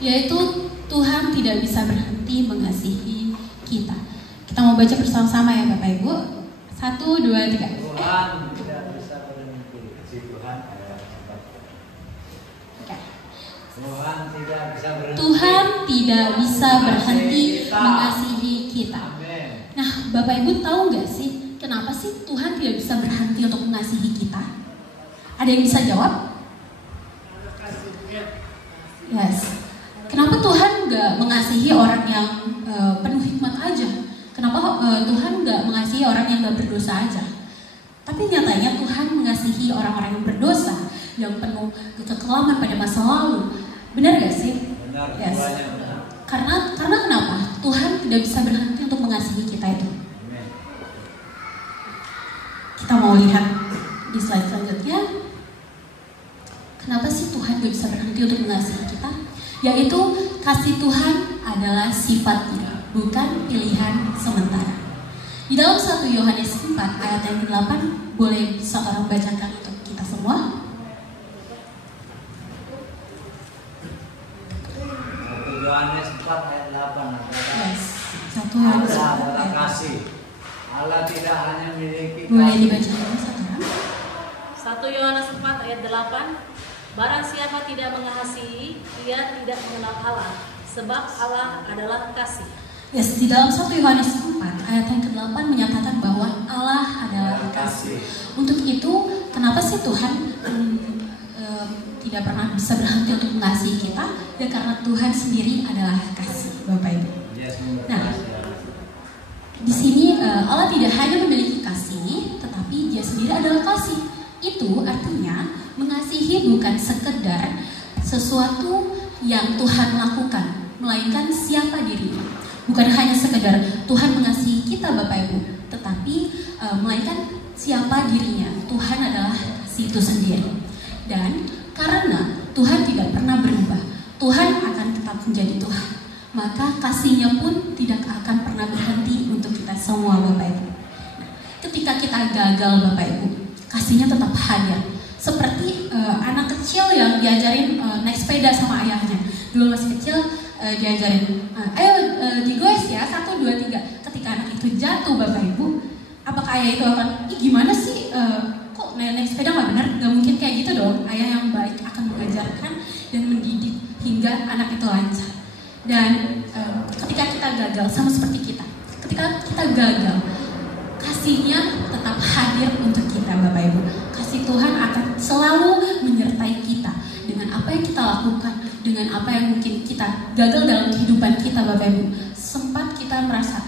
yaitu Tuhan tidak bisa berhenti mengasihi kita. Kita mau baca bersama-sama ya Bapak Ibu. 1, 2, 3. Tuhan tidak bisa berhenti. Tuhan tidak bisa berhenti mengasihi kita. Nah, Bapak Ibu tahu nggak sih kenapa sih Tuhan tidak bisa berhenti untuk mengasihi kita? Ada yang bisa jawab? Yes. Kenapa Tuhan nggak mengasihi orang yang penuh hikmat aja? Kenapa Tuhan nggak mengasihi orang yang nggak berdosa aja? Tapi nyatanya Tuhan mengasihi orang-orang yang berdosa, yang penuh kekelaman pada masa lalu. Benar gak sih? Benar. Yes. Benar. Karena kenapa? Tuhan tidak bisa berhenti untuk mengasihi kita itu. Amen. Kita mau lihat di slide selanjutnya. Kenapa sih Tuhan tidak bisa berhenti untuk mengasihi kita? Yaitu kasih Tuhan adalah sifatnya, bukan pilihan sementara. Di dalam 1 Yohanes 4 ayat yang ke-8, boleh seorang bacakan untuk kita semua? Yohanes 4 ayat 8. Yes. 1 Yohanes 4 Allah ayat 8. kasih. Allah tidak hanya memiliki Boleh kasih. dibaca dulu sekarang. 1 Yohanes 4 ayat 8. Barang siapa tidak mengasihi, ia tidak mengenal Allah, sebab Allah adalah kasih. Yes, di dalam 1 Yohanes 4 ayat yang ke-8 menyatakan bahwa Allah adalah kasih. Untuk itu, kenapa sih Tuhan tidak pernah bisa berhenti untuk mengasihi kita? Ya karena Tuhan sendiri adalah kasih, Bapak Ibu. Nah, di sini Allah tidak hanya memiliki kasih, tetapi Dia sendiri adalah kasih. Itu artinya mengasihi bukan sekedar sesuatu yang Tuhan lakukan, melainkan siapa dirinya. Bukan hanya sekedar Tuhan mengasihi kita Bapak Ibu, tetapi melainkan siapa dirinya. Tuhan adalah kasih itu sendiri. Dan karena Tuhan tidak pernah berubah, Tuhan akan tetap menjadi Tuhan, maka kasih-Nya pun tidak akan pernah berhenti untuk kita semua Bapak Ibu. Nah, ketika kita gagal Bapak Ibu, kasih-Nya tetap hadir. Seperti anak kecil yang diajarin naik sepeda sama ayahnya. Dulu masih kecil diajarin, ayo digoes ya, 1, 2, 3. Ketika anak itu jatuh Bapak Ibu, apakah ayah itu akan, gimana sih, kok naik sepeda gak benar? Gak mungkin kayak gitu dong. Ayah yang baik akan mengajarkan dan mendidik hingga anak itu lancar. Dan ketika kita gagal, sama seperti kita, ketika kita gagal, kasih-Nya tetap hadir untuk kita Bapak Ibu. Kasih Tuhan akan selalu menyertai kita dengan apa yang kita lakukan, dengan apa yang mungkin kita gagal dalam kehidupan kita Bapak Ibu. Sempat kita merasa,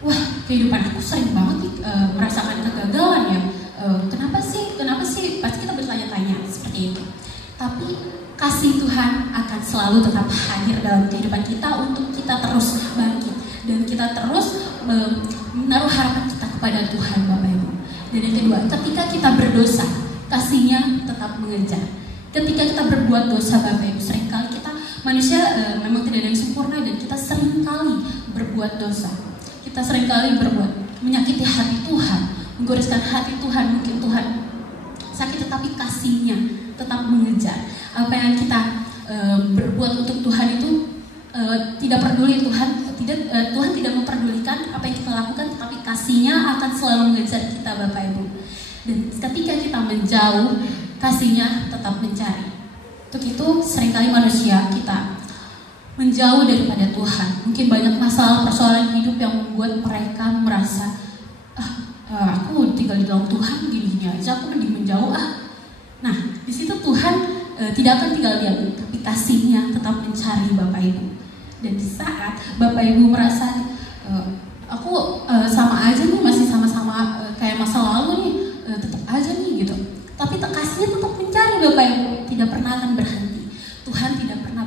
wah kehidupan aku sering banget merasakan kegagalan ya. Kenapa sih? Pasti kita bertanya-tanya seperti itu. Tapi kasih Tuhan akan selalu tetap hadir dalam kehidupan kita untuk kita terus bangkit dan kita terus menaruh harapan kita kepada Tuhan Bapak Ibu. Dan yang kedua, ketika kita berdosa, kasih-Nya tetap mengejar. Ketika kita berbuat dosa Bapak Ibu, seringkali kita manusia memang tidak ada yang sempurna dan kita seringkali berbuat dosa. Kita seringkali berbuat menyakiti hati Tuhan, menggoreskan hati Tuhan. Mungkin Tuhan sakit, tetapi kasih-Nya tetap mengejar. Apa yang kita berbuat untuk Tuhan itu tidak peduli Tuhan tidak memperdulikan apa yang kita lakukan, tetapi kasih-Nya akan selalu mengejar kita Bapak Ibu. Dan ketika kita menjauh, kasih-Nya tetap mencari. Untuk itu seringkali manusia kita menjauh daripada Tuhan. Mungkin banyak masalah persoalan hidup yang membuat mereka merasa, aku tinggal di dalam Tuhan gini aja, aku mending menjauh Nah, di situ Tuhan tidak akan tinggal diam, tapi kasih-Nya tetap mencari Bapak Ibu. Dan di saat Bapak Ibu merasa aku sama aja nih, masih sama-sama kayak masa lalu nih, tetap aja nih gitu. Tapi kasih-Nya tetap mencari Bapak Ibu, tidak pernah akan berhenti. Tuhan tidak pernah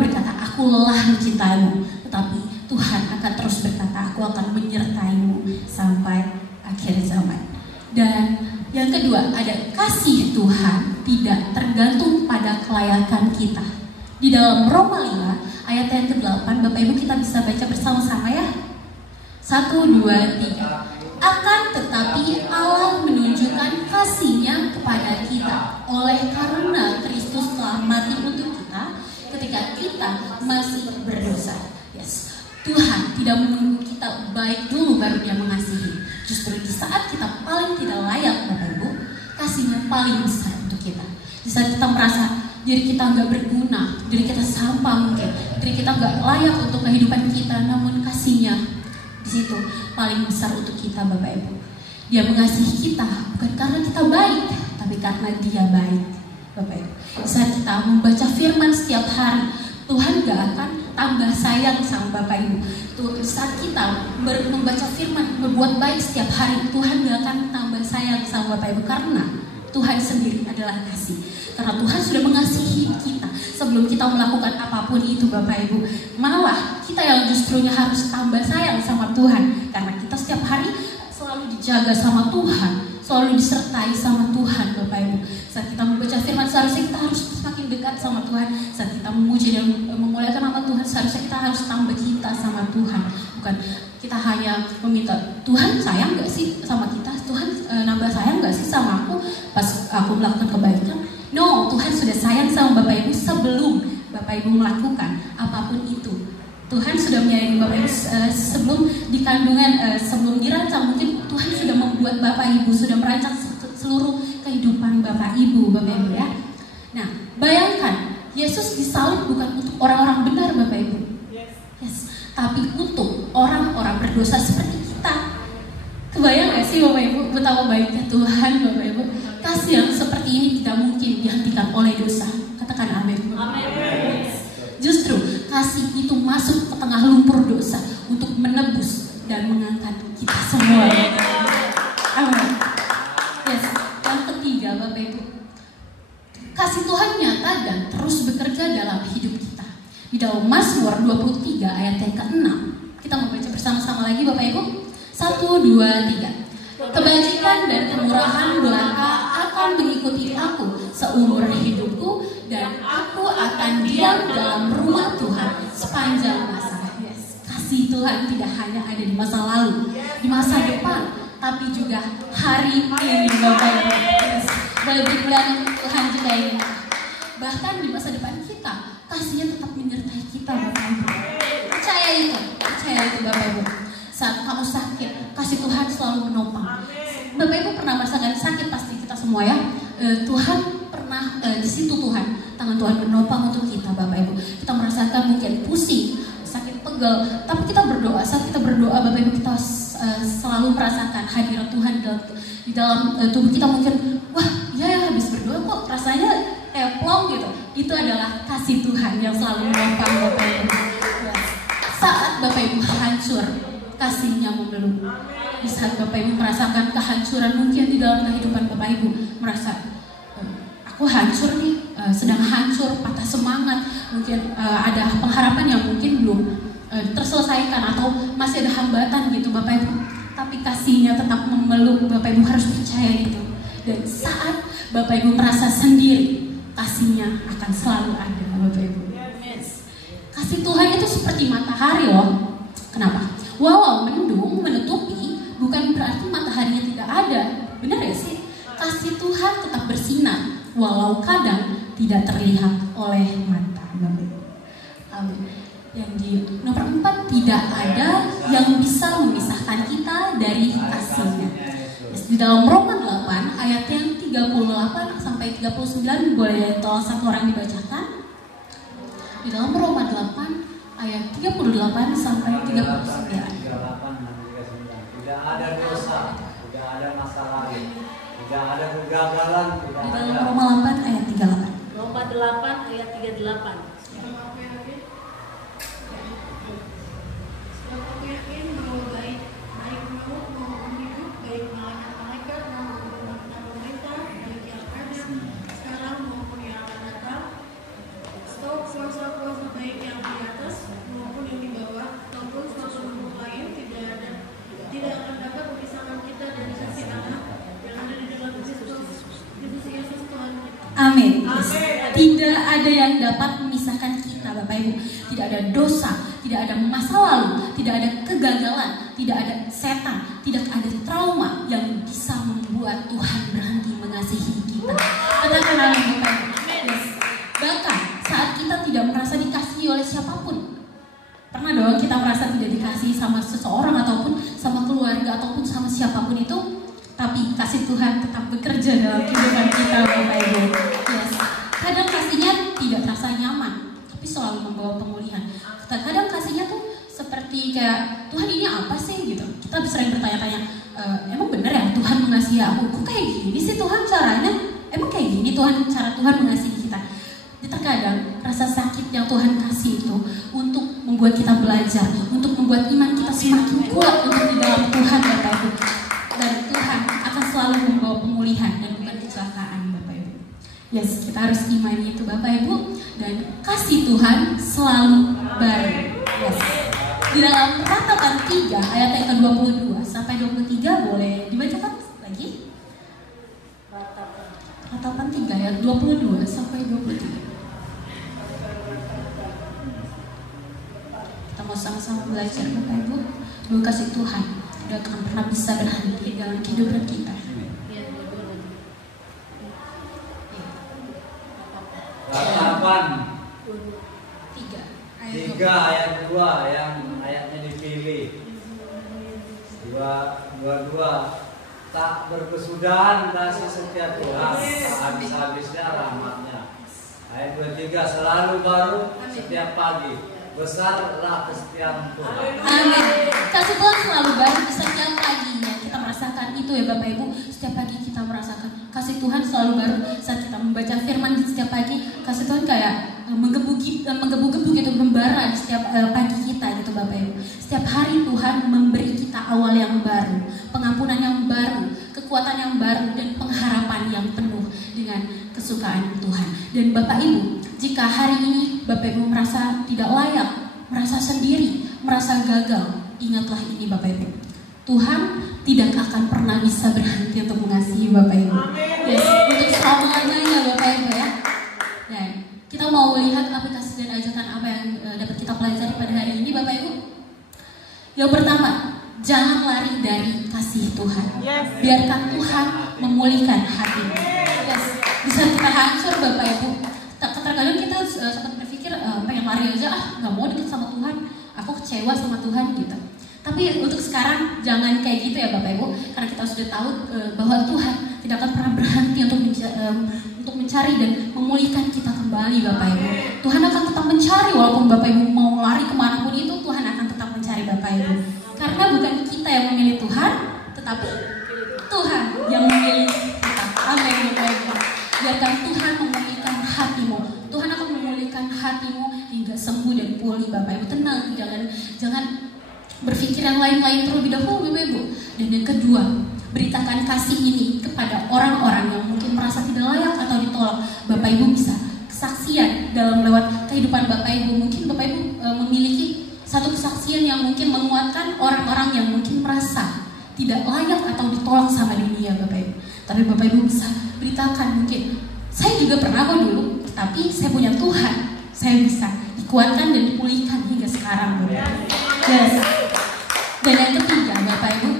berkata aku lelah mencintaimu, tetapi Tuhan akan terus berkata, aku akan menyertaimu sampai akhir zaman. Dan yang kedua, ada kasih Tuhan tidak tergantung pada kelayakan kita. Di dalam Roma 5 ayat yang ke-8, Bapak Ibu kita bisa baca bersama-sama ya. 1, 2, 3. Akan tetapi Allah menunjukkan kasih-Nya kepada kita oleh karena Kristus telah mati ketika kita masih berdosa. Yes. Tuhan tidak menunggu kita baik dulu baru Dia mengasihi. Justru di saat kita paling tidak layak, Bapak Ibu, kasih-Nya paling besar untuk kita. Di saat kita merasa diri kita nggak berguna, diri kita sampah mungkin, diri kita nggak layak untuk kehidupan kita, namun kasih-Nya di situ paling besar untuk kita, Bapak Ibu. Dia mengasihi kita bukan karena kita baik, tapi karena Dia baik, Bapak Ibu. Di saat kita membaca firman setiap hari, Tuhan gak akan tambah sayang sama Bapak Ibu. Saat kita membaca firman, berbuat baik setiap hari, Tuhan gak akan tambah sayang sama Bapak Ibu, karena Tuhan sendiri adalah kasih. Karena Tuhan sudah mengasihi kita sebelum kita melakukan apapun itu, Bapak Ibu. Malah kita yang justrunya harus tambah sayang sama Tuhan, karena kita setiap hari selalu dijaga sama Tuhan, selalu disertai sama Tuhan, Bapak Ibu. Saat kita membaca firman, seharusnya kita harus semakin dekat sama Tuhan. Saat kita memuji dan memuliakan nama Tuhan, seharusnya kita harus tambah cinta sama Tuhan. Bukan kita hanya meminta, Tuhan sayang gak sih sama kita? Tuhan nambah sayang gak sih sama aku pas aku melakukan kebaikan? No, Tuhan sudah sayang sama Bapak Ibu sebelum Bapak Ibu melakukan apapun itu. Tuhan sudah menyayangi Bapak Ibu sebelum di kandungan, sebelum dirancang. Mungkin Tuhan sudah membuat Bapak Ibu, sudah merancang seluruh kehidupan Bapak Ibu, Bapak Ibu ya. Nah, bayangkan Yesus disalib bukan untuk orang-orang benar, Bapak Ibu. Yes, tapi untuk orang-orang berdosa seperti kita. Kebayang gak sih Bapak Ibu betapa baiknya Tuhan, Bapak Ibu? Kasih yang seperti ini tidak mungkin dihentikan oleh dosa. Katakan amin. Amin. Justru kasih itu masuk ke tengah lumpur dosa untuk menebus dan mengangkat kita semua. Amin. Yes. Yang ketiga, Bapak Ibu, kasih Tuhan nyata dan terus bekerja dalam hidup kita. Di dalam Mazmur 23 ayat yang ke-6, kita membaca bersama-sama lagi, Bapak Ibu. 1, 2, 3. Kebajikan dan kemurahan belaka akan mengikuti aku seumur hidupku, dan aku akan diam dalam rumah Tuhan sepanjang masa. Yes. Kasih Tuhan tidak hanya ada di masa lalu, di masa depan, tapi juga hari ini, Bapak Ibu. Yes. Boleh dibilang Tuhan juga ini. Bahkan di masa depan kita, kasih-Nya tetap menyertai kita, Bapak Ibu. Percaya itu, Bapak Ibu. Saat kamu sakit, kasih Tuhan selalu menopang. Bapak Ibu pernah merasakan sakit, pasti kita semua ya. Tuhan pernah di situ Tuhan, tangan Tuhan menopang untuk kita, Bapak Ibu. Kita merasakan mungkin pusing, sakit pegel, tapi kita berdoa. Saat kita berdoa, Bapak Ibu, kita selalu merasakan hadirat Tuhan di dalam tubuh kita. Mungkin, wah, ya habis berdoa kok rasanya kayak plong gitu. Itu adalah kasih Tuhan yang selalu menopang, Bapak Ibu. Saat Bapak Ibu hancur, kasih-Nya membelum. Di saat Bapak Ibu merasakan kehancuran mungkin di dalam kehidupan Bapak Ibu, merasa aku hancur nih, sedang hancur, patah semangat, mungkin ada pengharapan yang mungkin belum terselesaikan atau masih ada hambatan gitu, Bapak Ibu. Tapi kasih-Nya tetap memeluk, Bapak Ibu harus percaya itu. Dan saat Bapak Ibu merasa sendiri, kasih-Nya akan selalu ada, Bapak Ibu. Kasih Tuhan itu seperti matahari loh. Kenapa? Walau mendung menutupi, bukan berarti mataharinya tidak ada. Benar ya sih? Kasih Tuhan tetap bersinar, walau kadang tidak terlihat oleh mata. Amin. Yang di nomor 4, tidak ada yang bisa memisahkan kita dari kasih-Nya. Di dalam Roma 8 ayat yang 38 sampai 39, boleh tolong satu orang dibacakan. Di dalam Roma 8 ayat 38 sampai 39. Tidak ada dosa, tidak ada masalah, tidak ada kegagalan. Di dalam Roma 8 ayat 38. Roma 8 ayat 38. Aku yakin bahwa baik maut maupun hidup, baik malaikat maupun pemerintah, baik yang ada sekarang maupun yang akan datang, atau kuasa-kuasa baik yang di atas maupun yang di bawah, ataupun suatu makhluk lain, tidak akan dapat memisahkan kita dari kasih Allah yang ada di dalam Kristus Yesus Tuhan kita. Amin. Tidak ada yang dapat memisahkan kita, Bapak Ibu. Tidak ada dosa, tidak ada masa lalu, tidak ada kegagalan, tidak ada setan, tidak ada trauma yang bisa membuat Tuhan berhenti mengasihi kita. Katakan amin, Bapak Ibu. Yes. Bahkan saat kita tidak merasa dikasihi oleh siapapun. Pernah dong kita merasa tidak dikasihi sama seseorang ataupun sama keluarga ataupun sama siapapun itu, tapi kasih Tuhan tetap bekerja dalam kehidupan kita, Bapak Ibu. Yes. Kadang kasihnya tidak terasa nyaman, tapi selalu membawa pemulihan. Kadang kasihnya tuh seperti kayak, Tuhan ini apa sih gitu. Kita sering bertanya-tanya, emang bener ya Tuhan mengasihi aku? Kok kayak gini sih Tuhan caranya? Emang kayak gini cara Tuhan mengasihi kita? Terkadang rasa sakit yang Tuhan kasih itu untuk membuat kita belajar, untuk membuat iman kita semakin kuat untuk di dalam Tuhan, Bapak Ibu. Dan Tuhan akan selalu membawa pemulihan dan bukan kecelakaan, Bapak Ibu. Yes, kita harus imani itu, Bapak Ibu. Dan kasih Tuhan selalu baru. Yes. Di dalam Ratapan 3 ayat yang ke-22 sampai 23 boleh dibacakan lagi? Ratapan 3 ayat 22 sampai 23. Kita mau sama-sama belajar, Bapak Ibu. Bahwa kasih Tuhan tidak akan pernah bisa berhenti dalam kehidupan kita. Ratapan 3 ayat 2 yang ayatnya dipilih. 22 tak berkesudahan kasih setia Tuhan, tak habis-habisnya rahmatnya. Ayat 23 selalu baru setiap pagi, besarlah kesetiaan Tuhan. Amin. Kasih Tuhan selalu baru setiap paginya. Kita merasakan itu ya Bapak Ibu. Setiap pagi kita merasakan kasih Tuhan selalu baru. Saat kita membaca firman di setiap pagi, kasih Tuhan kayak menggebu-gebu gitu, membara di setiap pagi kita gitu Bapak Ibu. Setiap hari Tuhan memberi kita awal yang baru, pengampunan yang baru, kekuatan yang baru, dan pengharapan yang penuh dengan kesukaan Tuhan. Dan Bapak Ibu, jika hari ini Bapak Ibu merasa tidak layak, merasa sendiri, merasa gagal, ingatlah ini Bapak Ibu. Tuhan tidak akan pernah bisa berhenti untuk mengasihi Bapak Ibu. Yes, untuk selama-lamanya Bapak Ibu ya. Dan kita mau lihat aplikasi dan ajakan apa yang dapat kita pelajari pada hari ini Bapak Ibu. Yang pertama, jangan lari dari kasih Tuhan. Biarkan Tuhan memulihkan hatimu. Yes, bisa kita hancur Bapak Ibu. Terkadang kita sempat berpikir pengen lari aja, nggak mau deket sama Tuhan, aku kecewa sama Tuhan gitu. Tapi untuk sekarang jangan kayak gitu ya Bapak Ibu, karena kita sudah tahu bahwa Tuhan tidak akan pernah berhenti untuk mencari dan memulihkan kita kembali Bapak Ibu. Tuhan akan tetap mencari walaupun Bapak Ibu mau lari kemanapun itu, Tuhan akan tetap mencari Bapak Ibu. Karena bukan kita yang memilih Tuhan, tetapi Tuhan yang memilih kita. Amin Bapak Ibu. Biarkan Tuhan memulihkan hatimu. Tuhan akan memulihkan hatimu hingga sembuh dan pulih Bapak Ibu. Tenang, jangan berpikir yang lain-lain terlebih dahulu Bapak Ibu. Dan yang kedua, beritakan kasih ini kepada orang-orang yang mungkin merasa tidak layak atau ditolak. Bapak Ibu bisa kesaksian dalam lewat kehidupan Bapak Ibu. Mungkin Bapak Ibu memiliki satu kesaksian yang mungkin menguatkan orang-orang yang mungkin merasa tidak layak atau ditolak sama dunia Bapak Ibu. Tapi Bapak Ibu bisa beritakan, mungkin saya juga pernah kok dulu, tapi saya punya Tuhan, saya bisa dikuatkan dan dipulihkan hingga sekarang Bapak Ibu. Yes. Dan yang ketiga Bapak Ibu,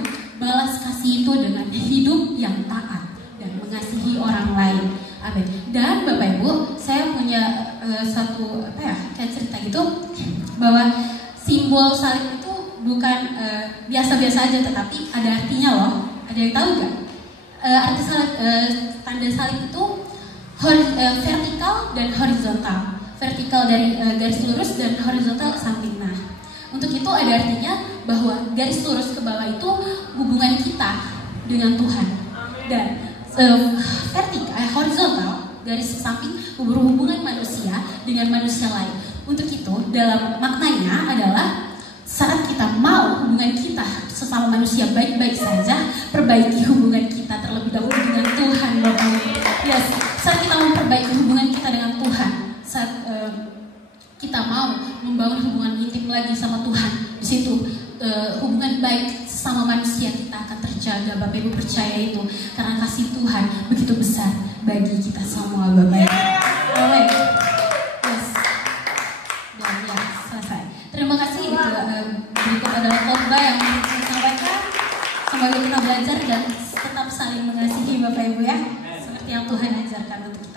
balas kasih itu dengan hidup yang taat dan mengasihi orang lain. Amin. Dan Bapak Ibu, saya punya satu kayak cerita gitu, bahwa simbol salib itu bukan biasa-biasa aja, tetapi ada artinya loh. Ada yang tahu nggak? Arti salib, tanda salib itu vertikal dan horizontal. Vertikal dari garis lurus dan horizontal ke samping. Nah, untuk itu ada artinya bahwa garis lurus ke bawah itu hubungan kita dengan Tuhan. Dan vertikal, horizontal, garis ke samping berhubungan manusia dengan manusia lain. Untuk itu dalam maknanya adalah saat kita mau hubungan kita sesama manusia baik-baik saja, perbaiki hubungan kita terlebih dahulu dengan Tuhan Bapak Ibu. Yes, saat kita memperbaiki hubungan kita dengan Tuhan, saat kita mau membangun hubungan intim lagi sama Tuhan, di situ hubungan baik sesama manusia kita akan terjaga. Bapak Ibu percaya itu, karena kasih Tuhan begitu besar bagi kita semua Bapak Ibu. Amin. Yes. Dan ya, selesai. Terima kasih. Itu berikut adalah khotbah yang saya sampaikan. Semoga kita belajar dan tetap saling mengasihi Bapak Ibu ya, seperti yang Tuhan ajarkan untuk kita.